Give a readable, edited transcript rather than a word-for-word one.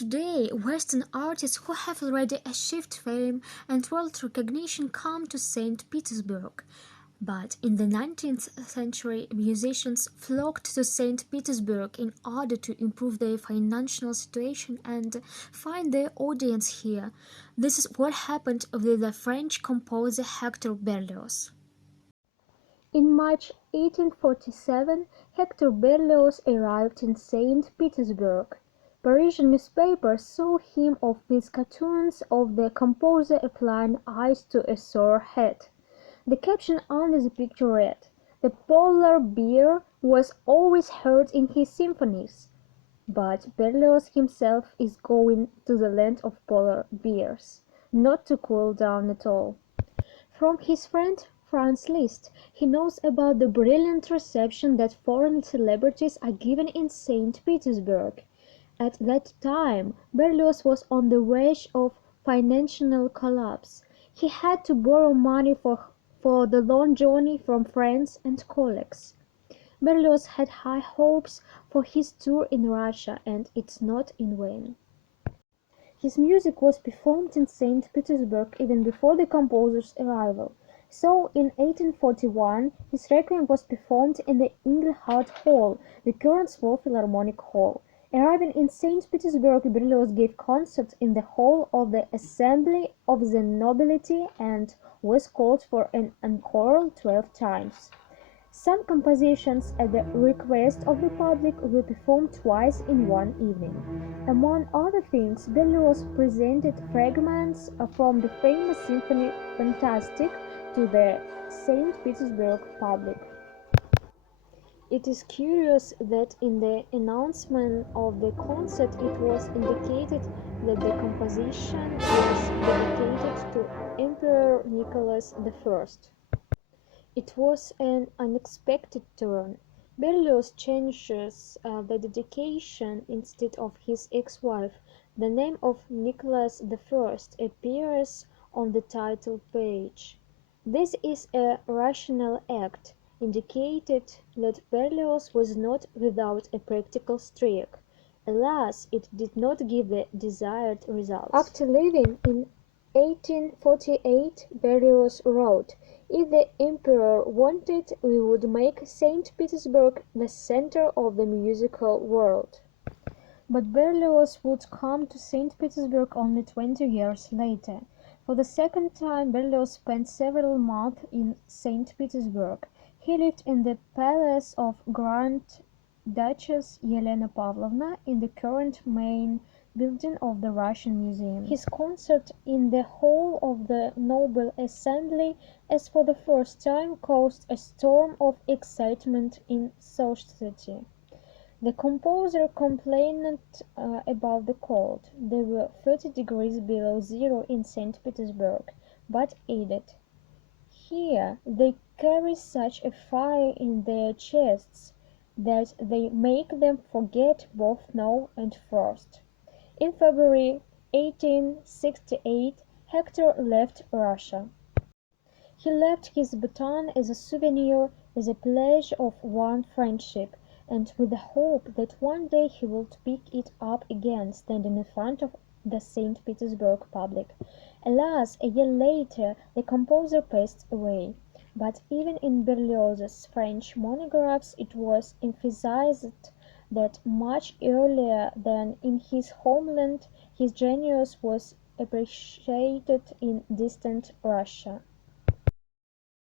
Today, Western artists who have already achieved fame and world recognition come to St. Petersburg. But in the 19th century, musicians flocked to St. Petersburg in order to improve their financial situation and find their audience here. This is what happened with the French composer Hector Berlioz. In March 1847, Hector Berlioz arrived in St. Petersburg. Parisian newspapers saw him off with cartoons of the composer applying ice to a sore head. The caption under the picture read, "The polar bear was always heard in his symphonies." But Berlioz himself is going to the land of polar bears, not to cool down at all. From his friend Franz Liszt, he knows about the brilliant reception that foreign celebrities are given in St. Petersburg. At that time, Berlioz was on the verge of financial collapse. He had to borrow money for the long journey from friends and colleagues. Berlioz had high hopes for his tour in Russia, and it's not in vain. His music was performed in St. Petersburg even before the composer's arrival. So, in 1841, his requiem was performed in the Engelhardt Hall, the current Small Philharmonic Hall. Arriving in St. Petersburg, Berlioz gave concerts in the hall of the Assembly of the Nobility and was called for an encore 12 times. Some compositions at the request of the public were performed twice in one evening. Among other things, Berlioz presented fragments from the famous symphony Fantastic to the St. Petersburg public. It is curious that in the announcement of the concert it was indicated that the composition was dedicated to Emperor Nicholas I. It was an unexpected turn. Berlioz changes the dedication. Instead of his ex-wife, the name of Nicholas I appears on the title page. This is a rational act, indicated that Berlioz was not without a practical streak. Alas, it did not give the desired results. After leaving in 1848, Berlioz wrote, "If the Emperor wanted, we would make St. Petersburg the center of the musical world." But Berlioz would come to St. Petersburg only 20 years later. For the second time, Berlioz spent several months in St. Petersburg. He lived in the palace of Grand Duchess Elena Pavlovna in the current main building of the Russian Museum. His concert in the hall of the Noble Assembly, as for the first time, caused a storm of excitement in society. The composer complained about the cold. There were 30 degrees below zero in St. Petersburg, but added, "Here they carry such a fire in their chests that they make them forget both snow and frost." In February 1868, Hector left Russia. He left his baton as a souvenir, as a pledge of warm friendship, and with the hope that one day he would pick it up again standing in front of the St. Petersburg public. Alas, a year later the composer passed away. But even in Berlioz's French monographs it was emphasized that much earlier than in his homeland his genius was appreciated in distant Russia.